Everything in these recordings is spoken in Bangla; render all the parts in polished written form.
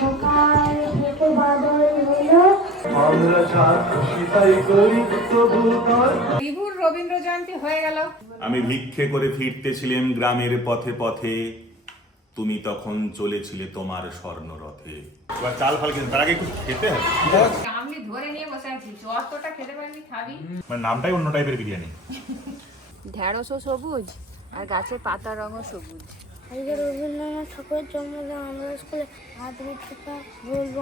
সকাল থেকে বাদল হলো, আমরা সাক্ষী তাই করি তবু তার। বিভুর রবীন্দ্র জয়ন্তী হয়ে গেল। আমি ভিক্ষে করে ফিরতেছিলাম গ্রামের পথে পথে, তুমি তখন চলেছিলে তোমার স্বর্ণরথে। এবার চাল ফাল কিন্তু তার আগে একটু খেতে হবে। আমি ধরে নিয়ে বসে আছি, যতটা খেতে পারবি খাবি। মানে নামটাই অন্য টাইপের বিরিয়ানি। ঢেঁড়সও সবুজ আর গাছের পাতার রঙও সবুজ। আজকে রবীন্দ্রনাথ ঠাকুরের জন্মদিন। আমরা স্কুলে হাত রেখে বলবো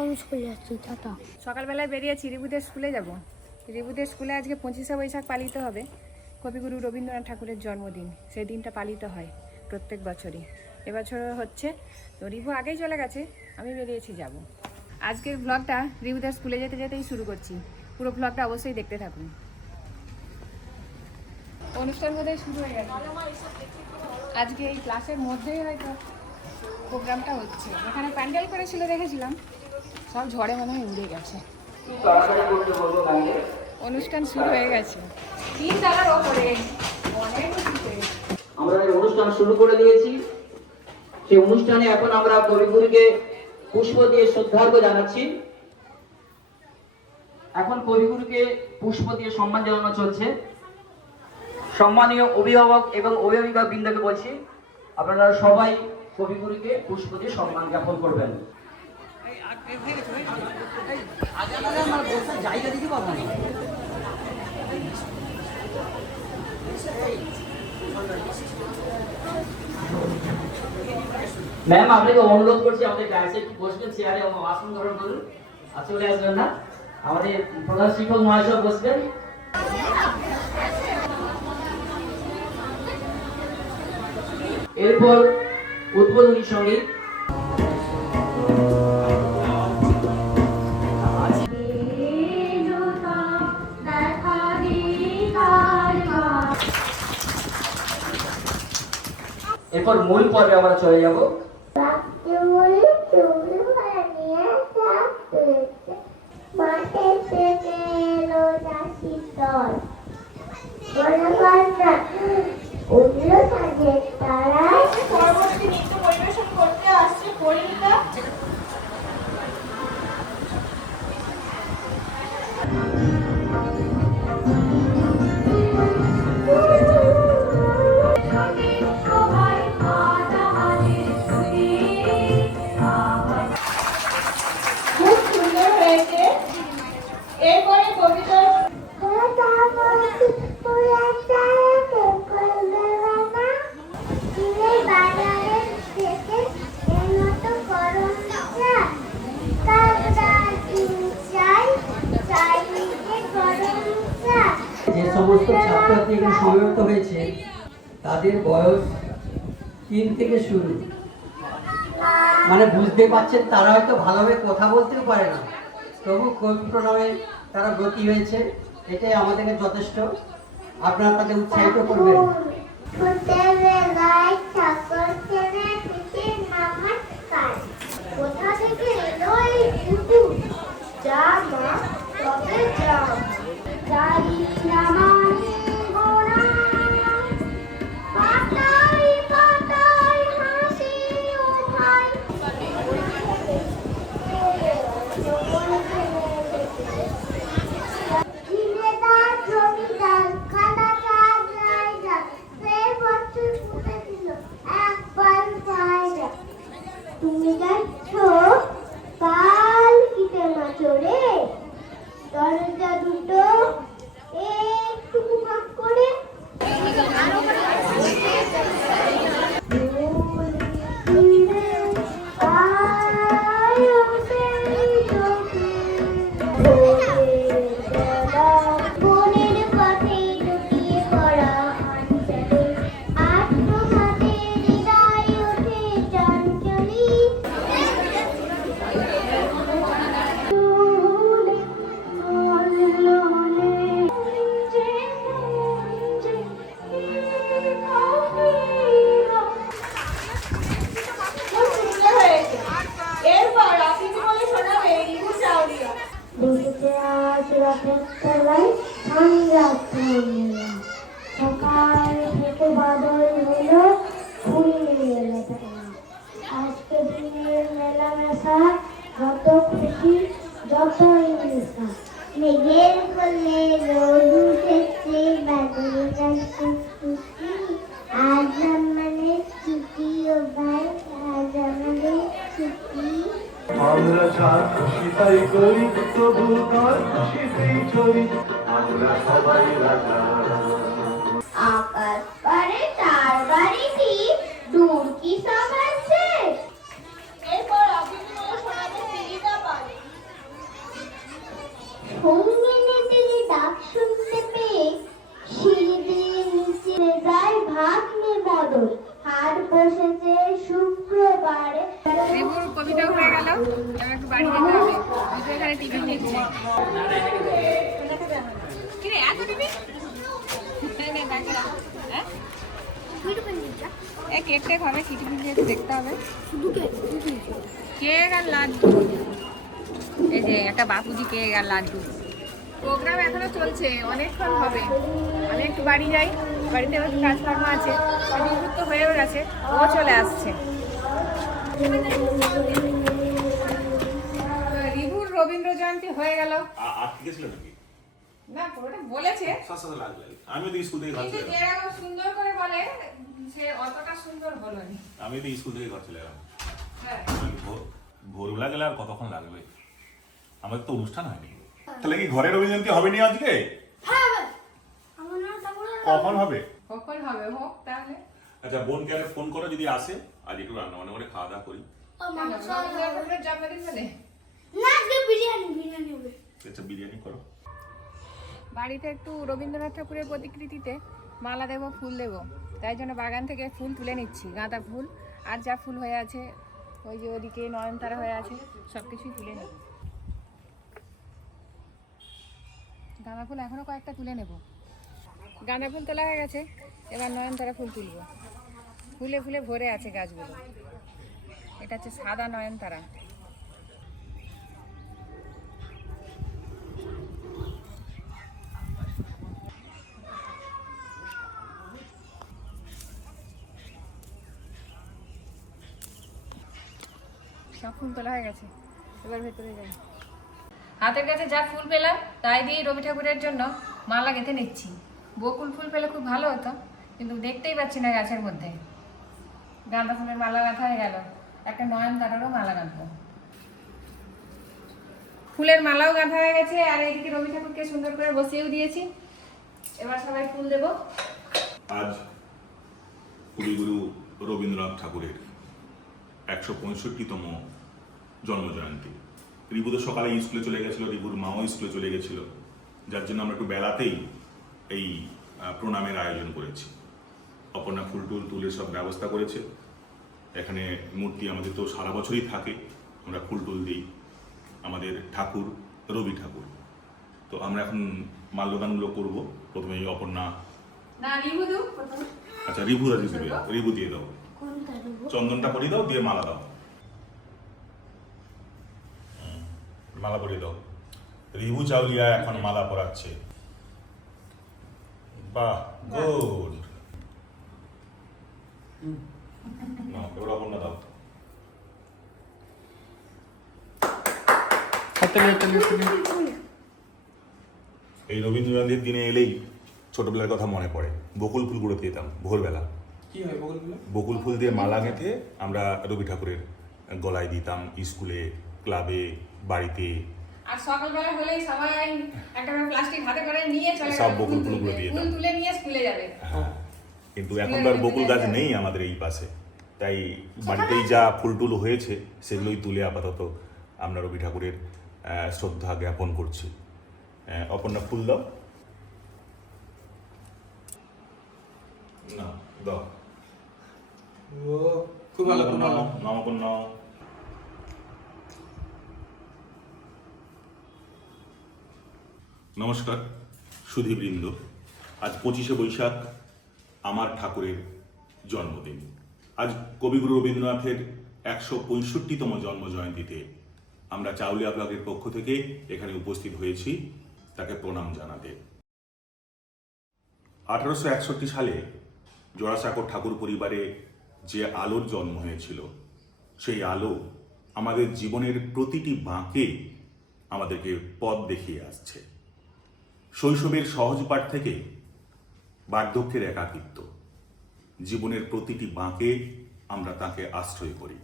আমি স্কুলে যাচ্ছি, টাটা। সকালবেলায় বেরিয়েছি, রিবুদের স্কুলে যাব। রিবুদের স্কুলে আজকে 25শে বৈশাখ পালিত হবে, কবিগুরু রবীন্দ্রনাথ ঠাকুরের জন্মদিন। সেই দিনটা পালিত হয় প্রত্যেক বছরই, এবছরও হচ্ছে। তো রিবু আগেই চলে গেছে, আমি বেরিয়েছি যাব। আজকের ব্লগটা রিবুদের স্কুলে যেতে যেতেই শুরু করছি, পুরো ব্লগটা অবশ্যই দেখতে থাকুন। অনুষ্ঠান বোধহয় শুরু হয়ে গেছে, আজকে এই ক্লাসের মধ্যেই হয়তো প্রোগ্রামটা হচ্ছে। এখানে প্যান্ডেল করেছিল দেখেছিলাম, সব ঝড়ে মনে হয় উড়ে গেছে। অনুষ্ঠান শুরু হয়ে গেছে, 3 তলার ওপরে অনেক উঁচুতে। আমরা এই অনুষ্ঠান শুরু করে দিয়েছি। সেই অনুষ্ঠানে এখন আমরা কবিগুরুকে পুষ্প দিয়ে শ্রদ্ধার্ঘ্য জানাচ্ছি। এখন কবিগুরুকে পুষ্প দিয়ে সম্মান জানানো চলছে। সম্মানীয় অভিভাবক এবং অভিভাবিকা বৃন্দকে বলছি, আপনারা সবাই কবিগুরুকে পুষ্প দিয়ে সম্মান জ্ঞাপন করবেন। ম্যাম, আপনাকে অনুরোধ করছি আমাদের ডায়াসে একটু বসবেন, চেয়ারে আসন গ্রহণ করুন। আর চলে আসবেন না, আমাদের প্রধান শিক্ষক মহাশয় বসবেন। এরপর উদ্বোধনী সঙ্গীত। এরপর মূল পর্বে আমরা চলে যাব। পরবর্তী নৃত্য পরিবেশন করতে আসছে পরিণীতা। খুব সুন্দর হয়েছে। এরপরে কবিতা যে সমস্ত ছাত্রছাত্রী এখানে সমবেত হয়েছে তাদের বয়স 3 থেকে শুরু। মানে বুঝতে পারছেন, তারা হয়তো ভালোভাবে কথা বলতেও পারে না, তবু কবি প্রণামে তারা ব্রতী হয়েছে। এটাই আমাদেরকে যথেষ্ট। আপনারা তাদের উৎসাহিত করবেন। কোথা থেকে এলো এই কুকুর? যা মা, তবে যা। যাই না মানে গোনা, পাতায় পাতায় হাসি ওঠায়। ঝিলেদার জমিদার খাতা কাজ রায়দা, সে বছর ফুটেছিল একবার পায়রা। তুমি যাচ্ছ কাল কিতে মাচরে, দরজা দুটো একটু ফাঁক করে। বনের পথে লুটিয়ে পড়া আঞ্চলে, আত্মঘাতে হৃদয় ওঠে চঞ্চলী। সকাল থেকে বাদল হলো, ফুল এলো। আজকে আমরা যা খুশি তাই করি তবু তার খুশিতেই চলি আমরা সবাই রাজা আকাশ পারে তার বাড়িটি দূর কি সব আছে এরপর অভিনয় শোনাবে দিদিটা পারে সঙ্গিনীদের ডাক শুনতে পেয়ে সিঁড়ি দিয়ে নিচে যায় ভাগ্নে বদল হাট বসেছে শুক্রবারে রিভুর কবিতাও হয়ে গেল, এবার একটু বাড়ি যেতে হবে। রিভু এখানে টিফিন নিচ্ছে। কি রে, এত টিফিন? এই নে, ব্যাগে রাখ। হ্যাঁ? এই কেক টেক হবে, কি টিফিন দিয়ে একটু দেখতে হবে। কেক আর লাড্ডু। এই যে একটা বাপুজি কেক আর লাড্ডু। প্রোগ্রাম এখনো চলছে, অনেকক্ষণ হবে। আমি একটু বাড়ি যাই, বাড়িতে একটু কাজকর্ম আছে। রিভুর তো হয়েও গেছে, ও চলে আসছে। রিভুর রবীন্দ্র জয়ন্তী হয়ে গেল। আটকে গেছিল নাকি? না, পুরোটা বলেছে, আমিও তো স্কুল থেকে ঘর কিন্তু চলে যেরকম সুন্দর করে বলে সে অতটা সুন্দর হলো না। আমি তো স্কুল থেকে ঘর চলে এলাম। হ্যাঁ, ভোরবেলা গেলে আর কতক্ষণ লাগবে? আমাদের তো অনুষ্ঠান হয়নি। তাহলে কি ঘরে রবীন্দ্র জয়ন্তী হবে নি আজকে? কখন হবে? কখন হবে হোক তাহলে। আচ্ছা, বোনকে আগে ফোন করো, যদি আসে আজ একটু রান্না বান্না করে খাওয়া দাওয়া করি। রবীন্দ্র ঠাকুরের জন্মদিন বলে আচ্ছা, বিরিয়ানি করো। বাড়িতে একটু রবীন্দ্রনাথ ঠাকুরের প্রতিকৃতিতে মালা দেবো, ফুল দেবো, তাই জন্য বাগান থেকে ফুল তুলে নিচ্ছি। গাঁদা ফুল আর যা ফুল হয়ে আছে, ওই যে ওদিকে নয়নতারা হয়ে আছে, সব কিছুই তুলে নেব। গাঁদা ফুল এখনও কয়েকটা তুলে নেব। গাঁদা ফুল তোলা হয়ে গেছে, এবার নয়নতারা ফুল তুলব। ফুলে ফুলে ভরে আছে গাছগুলো। এটা হচ্ছে সাদা নয়নতারা। সব ফুল তোলা হয়ে গেছে, এবার ভেতরে যাই। হাতের কাছে যা ফুল পেলাম তাই দিয়ে রবি ঠাকুরের জন্য মালা গেঁথে নিচ্ছি। বকুল ফুল পেলে খুব ভালো হতো, কিন্তু দেখতেই পাচ্ছি না গাছের মধ্যে। গাঁদা ফুলের মালা গাঁথা হয়ে গেল, একটা নয়নতারারও মালা গাঁথবো। ফুলের মালাও গাঁথা হয়ে গেছে, আর এইদিকে রবি ঠাকুরকে সুন্দর করে বসিয়েও দিয়েছি। এবার সবাই ফুল দেব। আজ কবিগুরু রবীন্দ্রনাথ ঠাকুরের 165তম জন্মজয়ন্তী। রিভু তো সকালে স্কুলে চলে গেছিল, রিভুর মাও স্কুলে চলে গেছিল, যার জন্য আমরা একটু বেলাতেই এই প্রণামের আয়োজন করেছি। অপর্ণা ফুল টুল তুলে সব ব্যবস্থা করেছে। এখানে মূর্তি আমাদের তো সারা বছরই থাকে, আমরা ফুল টুল দিই। আমাদের ঠাকুর রবি ঠাকুর, তো আমরা এখন মাল্যদানগুলো করব। প্রথমে এই অপর্ণা, না রিভু দাও। আচ্ছা রিভু দিবে, রিভু দিয়ে দাও, চন্দনটা পরিয়ে দাও, দিয়ে মালা দাও। মালা পরিয়ে দাও। রিভু চাউলিয়া এখন মালা পরাচ্ছে। বাহ, গুড। না, এবার অপর্ণা দাও। এই রবীন্দ্র জয়ন্তীর দিনে এলেই ছোটবেলার কথা মনে পড়ে। বকুল ফুল কুড়োতে যেতাম ভোরবেলা। কি হয় বকুল ফুল? বকুল ফুল দিয়ে মালা গেঁথে আমরা রবি ঠাকুরের গলায় দিতাম, স্কুলে, ক্লাবে, বাড়িতে। আর সকালবেলা হলেই সবাই একটা প্লাস্টিক হাতে করে নিয়ে চলে সব বকুল ফুলগুলো দিয়ে ফুল দাও। তুলে নিয়ে স্কুলে যাবে। হ্যাঁ, কিন্তু এখন তো আর বকুল গাছ নেই আমাদের এই পাশে, তাই বাড়িতেই যা ফুল টুল হয়েছে সেগুলোই তুলে আপাতত আমরা রবি ঠাকুরের শ্রদ্ধা জ্ঞাপন করছি। অপর্ণা ফুল দাও। না দাও। ও খুব ভালো, খুব ভালো। অপর্ণা নমস্কার সুধীবৃন্দ। আজ 25শে বৈশাখ আমার ঠাকুরের জন্মদিন। আজ কবিগুরু রবীন্দ্রনাথের 165তম জন্ম জয়ন্তীতে আমরা চাউলিয়া ব্লকের পক্ষ থেকে এখানে উপস্থিত হয়েছি তাকে প্রণাম জানাতে। 1861 সালে জোড়াসাঁকোর ঠাকুর পরিবারে যে আলোর জন্ম হয়েছিল, সেই আলো আমাদের জীবনের প্রতিটি বাঁকে আমাদেরকে পথ দেখিয়ে আসছে। শৈশবের সহজ পাঠ থেকে বার্ধক্যের একাকিত্ব, জীবনের প্রতিটি বাঁকে আমরা তাকে আশ্রয় করি।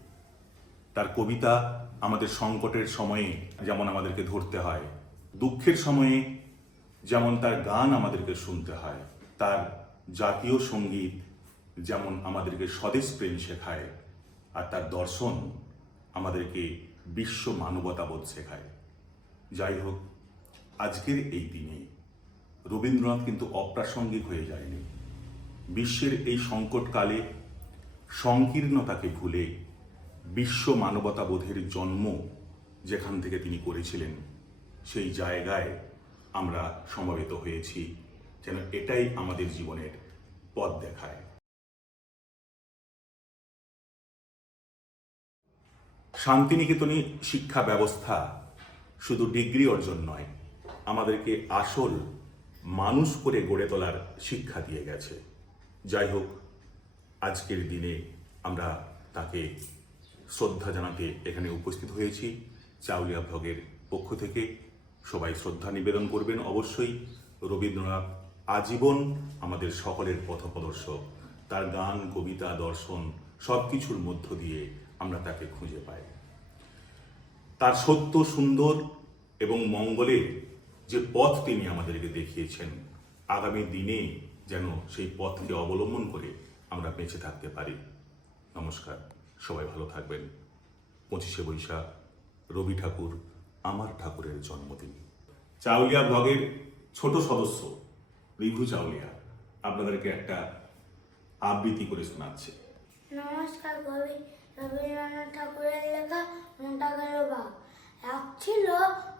তার কবিতা আমাদের সংকটের সময়ে যেমন আমাদেরকে ধরতে হয়, দুঃখের সময়ে যেমন তার গান আমাদেরকে শুনতে হয়, তার জাতীয় সঙ্গীত যেমন আমাদেরকে স্বদেশ প্রেম শেখায়, আর তার দর্শন আমাদেরকে বিশ্ব মানবতাবোধ শেখায়। যাই হোক, আজকের এই দিনে রবীন্দ্রনাথ কিন্তু অপ্রাসঙ্গিক হয়ে যায়নি। বিশ্বের এই সংকটকালে সংকীর্ণতাকে ভুলে বিশ্ব মানবতাবোধের জন্ম যেখান থেকে তিনি করেছিলেন, সেই জায়গায় আমরা সমবেত হয়েছি, যেন এটাই আমাদের জীবনের পথ দেখায়। শান্তিনিকেতনী শিক্ষা ব্যবস্থা শুধু ডিগ্রি অর্জন নয়, আমাদেরকে আসল মানুষ করে গড়ে তোলার শিক্ষা দিয়ে গেছে। যাই হোক, আজকের দিনে আমরা তাকে শ্রদ্ধা জানাতে এখানে উপস্থিত হয়েছি। চাউলিয়া ব্লগের পক্ষ থেকে সবাই শ্রদ্ধা নিবেদন করবেন। অবশ্যই রবীন্দ্রনাথ আজীবন আমাদের সকলের পথপ্রদর্শক। তার গান, কবিতা, দর্শন সব কিছুর মধ্য দিয়ে আমরা তাকে খুঁজে পাই। তার সত্য, সুন্দর এবং মঙ্গলের যে পথ তিনি আমাদেরকে দেখিয়েছেন, আগামী দিনে যেন সেই পথকে অবলম্বন করে আমরা বেঁচে থাকতে পারি। নমস্কার, সবাই ভালো থাকবেন। 25শে বৈশাখ রবি ঠাকুর, আমার ঠাকুরের জন্মদিন। চাউলিয়া ব্লগের ছোট সদস্য রিভু চাউলিয়া আপনাদেরকে একটা আবৃত্তি করে শোনাচ্ছে। নমস্কার, কবি রবীন্দ্রনাথ ঠাকুরের লেখা মোটা গেল বাঘ। এক ছিল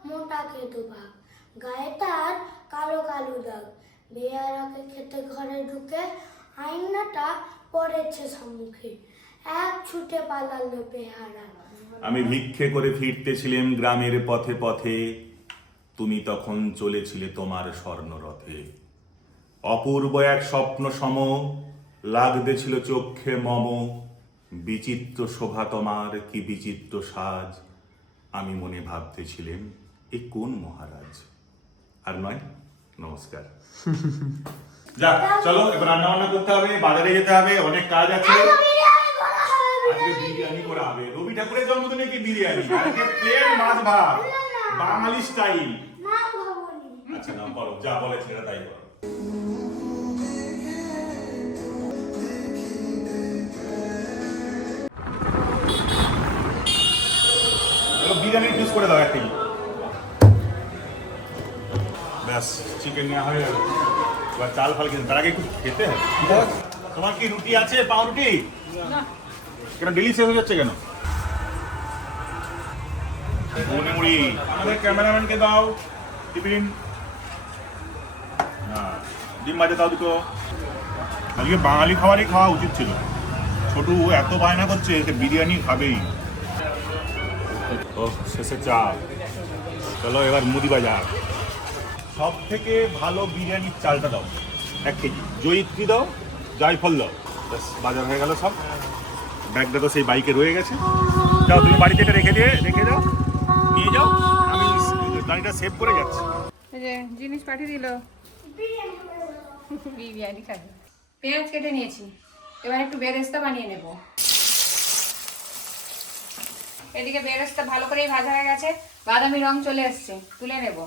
মোটা কেতু বাঘ, গায়ে তার কালো কালো দাগ। বেয়ারাকে খেতে ঘরে ঢুকে আয়নাটা পড়েছে সম্মুখে, এক ছুটে পালালো বেহারা। আমি ভিক্ষে করে ফিরতেছিলাম গ্রামের পথে পথে, তুমি তখন চলেছিলে তোমার স্বর্ণরথে। অপূর্ব এক স্বপ্ন সম লাগতেছিল চক্ষে মম, বিচিত্র শোভা তোমার, কি বিচিত্র সাজ। আমি মনে ভাবতেছিলেন এ কোন মহারাজ। আর নয়, নমস্কার। যাক, চলো এবার রান্না বান্না করতে হবে, বাজারে যেতে হবে, অনেক কাজ আছে। আজকে বিরিয়ানি করা হবে। রবি ঠাকুরের জন্মদিনে কি বিরিয়ানি? আজকে প্লেন মাছ ভাত, বাঙালি স্টাইল। না ভাবনি। আচ্ছা না, করো, যা বলে ছেড়ে তাই করো। বিরিয়ানি পিস করে দাও একটি। ব্যাস, চিকেন নেওয়া হয়ে গেল। এবার চাল ফাল খেতে, তার আগে একটু খেতে হবে। তোমার কি রুটি আছে, পাউরুটি? কেন ডেলি শেষ হয়ে যাচ্ছে কেন? মনে মুড়ি আমাদের ক্যামেরাম্যানকে দাও টিফিন। ডিম ভাজা দাও দুটো। আজকে বাঙালি খাবারই খাওয়া উচিত ছিল। ছোটু এত বায়না করছে যে বিরিয়ানি খাবেই। ও শেষে চা। চলো এবার মুদি বাজার। সব থেকে ভালো বিরিয়ানির চালটা দাও 1 কেজি। জয়িত্রী দাও, জায়ফল দাও। ব্যাস, বাজার হয়ে গেল সব। ব্যাগটা তো সেই বাইকে রয়ে গেছে। যাও, তুমি বাড়িতে এটা রেখে যাও, নিয়ে যাও। আমি গাড়িটা সেভ করে যাচ্ছি। এই যে জিনিস পাঠিয়ে দিল, বিরিয়ানি খাবে। পেঁয়াজ কেটে নিয়েছি, এবার একটু বেরেস্তা বানিয়ে নেব। এদিকে বেরেস্তা ভালো করেই ভাজা হয়ে গেছে, বাদামি রং চলে এসছে, তুলে নেব।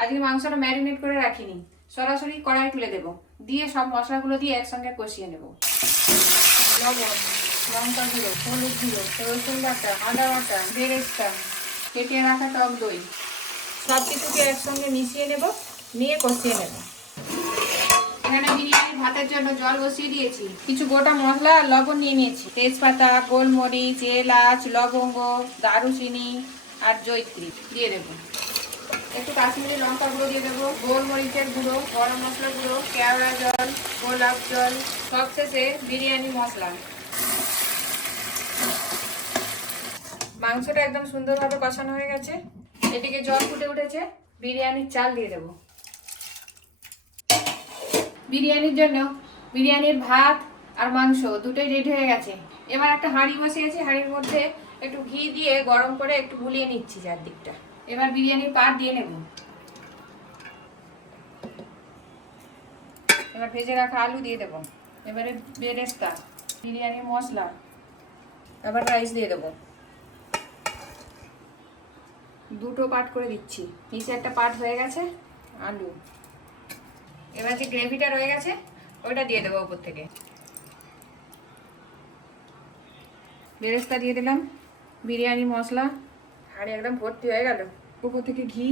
আজকে মাংসটা ম্যারিনেট করে রাখিনি, সরাসরি কড়াই তুলে দেব, দিয়ে সব মশলাগুলো দিয়ে একসঙ্গে কষিয়ে নেব। লবণ, লঙ্কা গুঁড়ো, হলুদ গুঁড়ো, রসুন বাটা, আদা বাটা, বেরেস্তা, কেটে রাখা টক দই, সব কিছুকে একসঙ্গে মিশিয়ে নেব, নিয়ে কষিয়ে নেব। এখানে বিরিয়ানির ভাতের জন্য জল বসিয়ে দিয়েছি। কিছু গোটা মশলা আর লবণ নিয়ে নিয়েছি, তেজপাতা, গোলমরিচ, এলাচ, লবঙ্গ, দারুচিনি আর জয়িত্রী দিয়ে দেবো। একটু কাশ্মীরি লঙ্কা গুঁড়ো দিয়ে দেবো, গোলমরিচের গুঁড়ো, গরম মশলা গুঁড়ো, কেওড়া জল, গোলাপ জল, সবশেষে বিরিয়ানি মশলা। মাংসটা একদম সুন্দরভাবে কষানো হয়ে গেছে, এদিকে জল ফুটে উঠেছে, বিরিয়ানির চাল দিয়ে দেবো। বিরিয়ানির জন্য বিরিয়ানির ভাত আর মাংস দুটোই রেডি হয়ে গেছে। এবার একটা হাঁড়ি বসিয়েছি, হাঁড়ির মধ্যে একটু ঘি দিয়ে গরম করে একটু গুলিয়ে নিচ্ছি চারদিকটা। এবার বিরিয়ানির পাট দিয়ে নেব। এবার ভেজে রাখা আলু দিয়ে দেব। এবারে বেরেস্তা, বিরিয়ানির মশলা, আবার রাইস দিয়ে দেবো, দুটো পার্ট করে দিচ্ছি। নিচে একটা পার্ট হয়ে গেছে, আলু। এবার যে গ্রেভিটা রয়ে গেছে ওইটা দিয়ে দেবো উপর থেকে। বেরেস্তা দিয়ে দিলাম, বিরিয়ানি মশলা, আর একদম ভর্তি হয়ে গেল। উপর থেকে ঘি,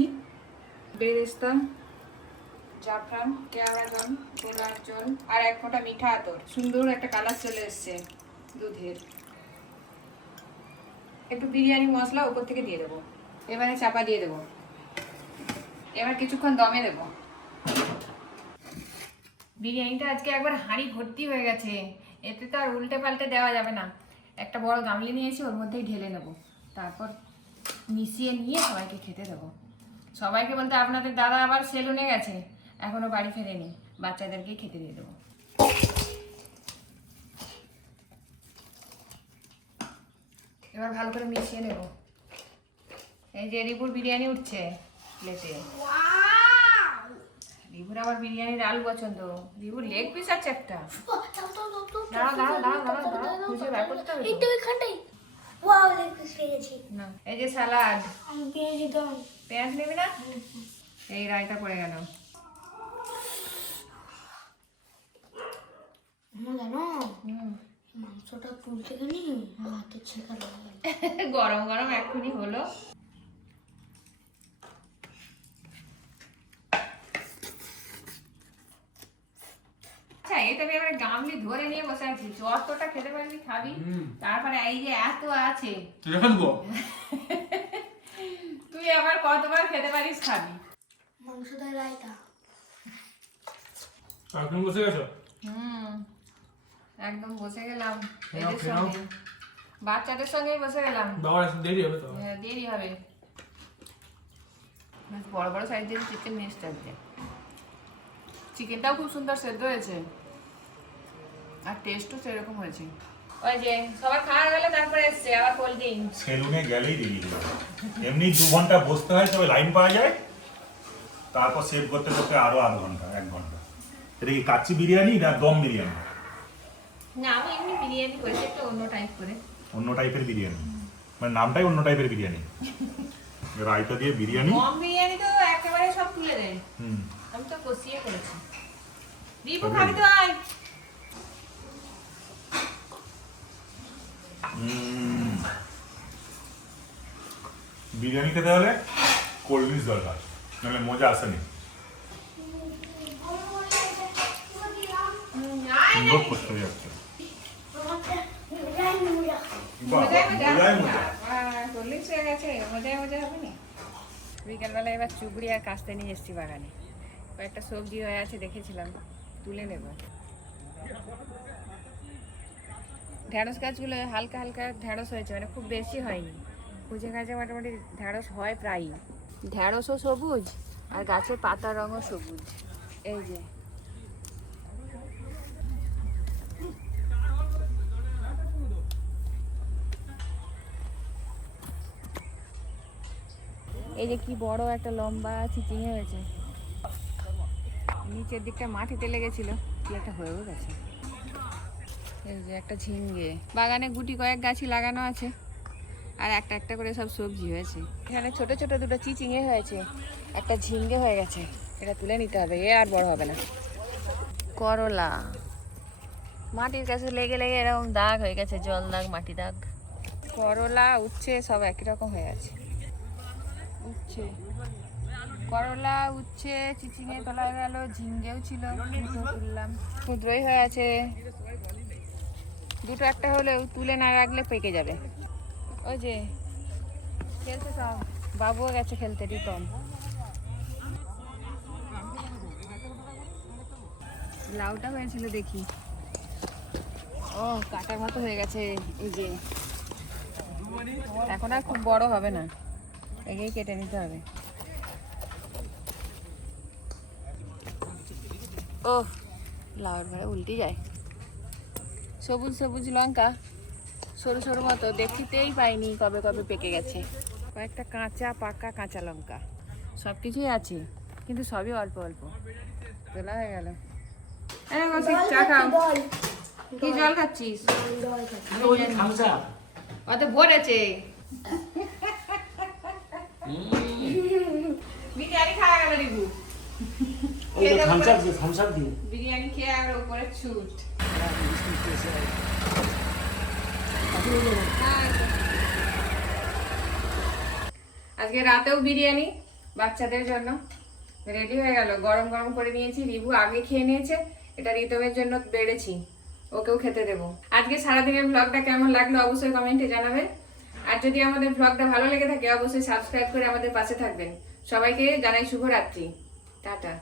বেরেস্তা, জাফরান, কেওড়া জল, গোলাপ জল, আর এক ফোঁটা মিঠা আতর। সুন্দর একটা কালার চলে এসছে দুধের। একটু বিরিয়ানি মশলা উপর থেকে দিয়ে দেবো। এবারে চাপা দিয়ে দেবো, এবার কিছুক্ষণ দমে দেবো। বিরিয়ানিটা আজকে একবার হাঁড়ি ভর্তি হয়ে গেছে, এতে তো আর উল্টে পাল্টে দেওয়া যাবে না। একটা বড় গামলি নিয়েছি, ওর মধ্যেই ঢেলে নেবো, তারপর মিশিয়ে নিয়ে সবাইকে খেতে দেবো। সবাইকে বলতে আপনাদের দাদা আবার সেলুনে গেছে, এখনো বাড়ি ফেরেনি, বাচ্চাদেরকেই খেতে দিয়ে দেবো। এবার ভালো করে মিশিয়ে নেব। এই যে রিপুর বিরিয়ানি উঠছে প্লেটে। রিপুর আবার বিরিয়ানির আলু পছন্দ। রিপুর লেগ পিস আছে একটা। দাঁড়াও দাঁড়াও দাঁড়াও দাঁড়াও দাঁড়াও, খুঁজে বার করতে হবে। এই তো এখানটাই। ওয়াও, লেগ পিস পেয়েছি। না, এই যে সালাড। আমি পেয়েছি তো। পেঁয়াজ নেবে না? এই রায়তা পড়ে গেল। জানো মাংসটা তুলতে গেলি হাতে ছেঁকা লেগে গেল। গরম গরম এক্ষুনি হলো। আচ্ছা, এই তো আমি এবারে গামলি ধরে নিয়ে বসে আছি। যতটা খেতে পারবি খাবি, তারপরে এই যে এত আছে, তুই রেখে দেবো। তুই আবার কতবার খেতে পারিস খাবি। মাংসটা রায়তা। এখন বসে গেছো? একদম বসে গেলাম খেয়ে এদের নাও। সঙ্গে, বাচ্চাদের সঙ্গেই বসে গেলাম। বাবার একটু দেরি হবে তো। হ্যাঁ, দেরি হবে। বড় বড় সাইজের চিকেন নিয়ে এসছে আজকে। চিকেনটাও খুব সুন্দর সেদ্ধ হয়েছে, আর টেস্টও সেরকম হয়েছে। ওই যে সবার খাওয়া গেলে তারপরে এসছে আবার কোল্ড ড্রিঙ্ক। সেলুনে গেলেই দেরি হয়ে যায়। এমনি 2 ঘন্টা বসতে হয়, তবে লাইন পাওয়া যায়, তারপর সেভ করতে করতে আরো আধ ঘন্টা 1 ঘন্টা। এটা কি কাচ্চি বিরিয়ানি না দম বিরিয়ানি? না, আমি এমনি বিরিয়ানি করেছি, একটু অন্য টাইপ করে। অন্য টাইপের বিরিয়ানি, মানে নামটাই অন্য টাইপের বিরিয়ানি। রায়তা দিয়ে বিরিয়ানি। দম বিরিয়ানি তো একেবারে সব তুলে দেয়, হুম, আমি তো কষিয়ে করেছি। দীপু খাবি তো আয়। বিরিয়ানি খেতে হলে কোল্ড ড্রিঙ্কস দরকার, নাহলে মজা আসেনি। সুন্দর করতে যাচ্ছে। বাহ, মজাই মজা। চল্লিশ হয়ে গেছে, মজায় মজা হবে না। বিকেলবেলা এবার চুবড়ি আর কাস্তে নিয়ে এসছি বাগানে। কয়েকটা সবজি হয়ে আছে, দেখেছিলাম, তুলে নেব। ঢেঁড়স গাছগুলো হালকা হালকা ঢেঁড়স হয়েছে, মানে খুব বেশি হয়নি। খুঁজে গাছে মোটামুটি ঢেঁড়স হয় প্রায়ই। ঢেঁড়সও সবুজ আর গাছের পাতার রঙও সবুজ। এই যে এই যে কি বড় একটা লম্বা চিচিঙে হয়েছে। নিচের দিকটা মাটিতে লেগেছিল, কি একটা হয়েও গেছে। এই যে একটা ঝিঙ্গে, বাগানে গুটি কয়েক গাছই লাগানো আছে, আর একটা একটা করে সব সবজি হয়েছে। এখানে ছোট ছোট দুটো চিচিঙে হয়েছে, একটা ঝিঙ্গে হয়ে গেছে, এটা তুলে নিতে হবে, এ আর বড় হবে না। করলা মাটির কাছে লেগে লেগে এরকম দাগ হয়ে গেছে, জল দাগ, মাটি দাগ। করলা উচ্ছে সব একই রকম হয়ে আছে। উচ্ছে, করলা, উচ্ছে, চিচিঙে তোলা গেল, ঝিঙ্গেও ছিল, দুটো তুললাম, ক্ষুদ্রই হয়ে আছে। দুটো একটা হলেও তুলে না রাখলে পেকে যাবে। ওই যে খেলতে সব, বাবুও গেছে খেলতে, রিতম। লাউটা হয়েছিল দেখি, ও কাটার মতো হয়ে গেছে। এই যে এখন আর খুব বড় হবে না, এগেই কেটে নিতে হবে। ও লাউয়ের ভাড়া উল্টে যায়। সবুজ সবুজ লঙ্কা, সরু সরু মতো, দেখতেই পাইনি কবে কবে পেকে গেছে। কয়েকটা কাঁচা পাকা কাঁচা লঙ্কা, সব কিছুই আছে, কিন্তু সবই অল্প অল্প। তোলা হয়ে গেল। চা খাও। কি জল খাচ্ছিস? অত ভরেছে বিরিয়ানি খাওয়া গেল রিভু বিরিয়ানি খেয়ে আর উপরে ছুট আজকে রাতেও বিরিয়ানি বাচ্চাদের জন্য রেডি হয়ে গেল, গরম গরম করে নিয়েছি। রিভু আগে খেয়ে নিয়েছে, এটা রিতমের জন্য বেড়েছি, ওকেও খেতে দেবো। আজকে সারাদিনের ব্লগটা কেমন লাগলো অবশ্যই কমেন্টে জানাবেন। আর যদি আমাদের ব্লগটা ভালো লেগে থাকে অবশ্যই সাবস্ক্রাইব করে আমাদের পাশে থাকবেন। সবাইকে জানাই শুভরাত্রি, টাটা।